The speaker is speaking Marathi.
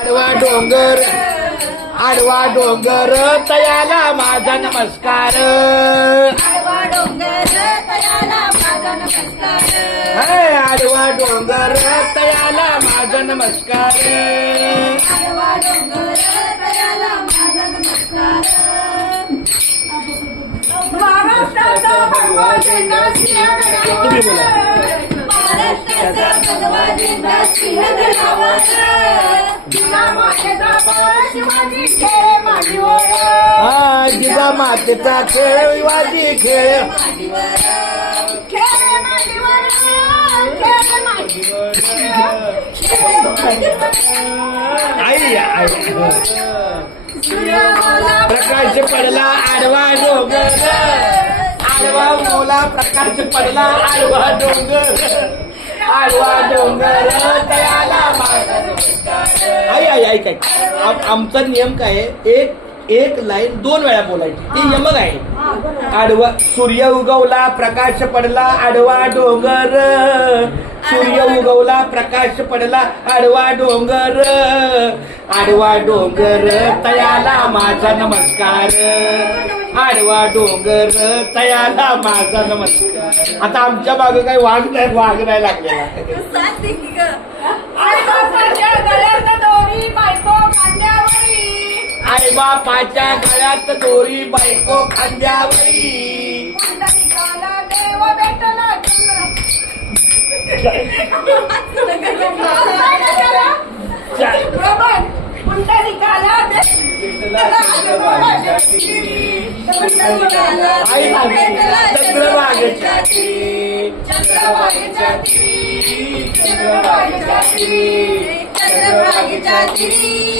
आडवा डोंगर आडवा डोंगर तयाला माझा नमस्कार. आडवा डोंगर तयाला माझा नमस्कार. आडवा डोंगर तयाला माझा नमस्कार. आडवा डोंगर तयाला माझा नमस्कार. महाराष्ट्राचा भगवा झेंडा सिंहगडावर. महाराष्ट्राचा भगवा झेंडा सिंहगडावर. जिजामातेचा शिवाजी खेळ मांडीवर. जिजामातेचा खेळ विवादी खेळ खेळ मांडीवर. खेळ मांडीवर. आई प्रकाश पडला आडवा डोंगर आडवा मोला प्रकाश पडला आडवा डोंगर आडवा डोंगर तयाला माझा नमस्कार. आई आई ऐक ऐक आमचा नियम काय आहे, एक लाईन 2 वेळा बोलायची, ती यमक आहे. आडवा सूर्य उगवला प्रकाश पडला आडवा डोंगर. सूर्य उगवला प्रकाश पडला आडवा डोंगर. आडवा डोंगर तयाला माझा नमस्कार. आडवा डोंगर तयाला माझा नमस्कार. आता आमच्या मागे काही वाघ नाही लागलेला. आई बापाच्या गळ्यात दोरी बायको खांद्यावरी. आई बापाच्या गळ्यात दोरी बायको खांद्यावरी. पुंडलिकाला देव भेटला पुंडलिकाला चंद्रभागेच्या तिरी.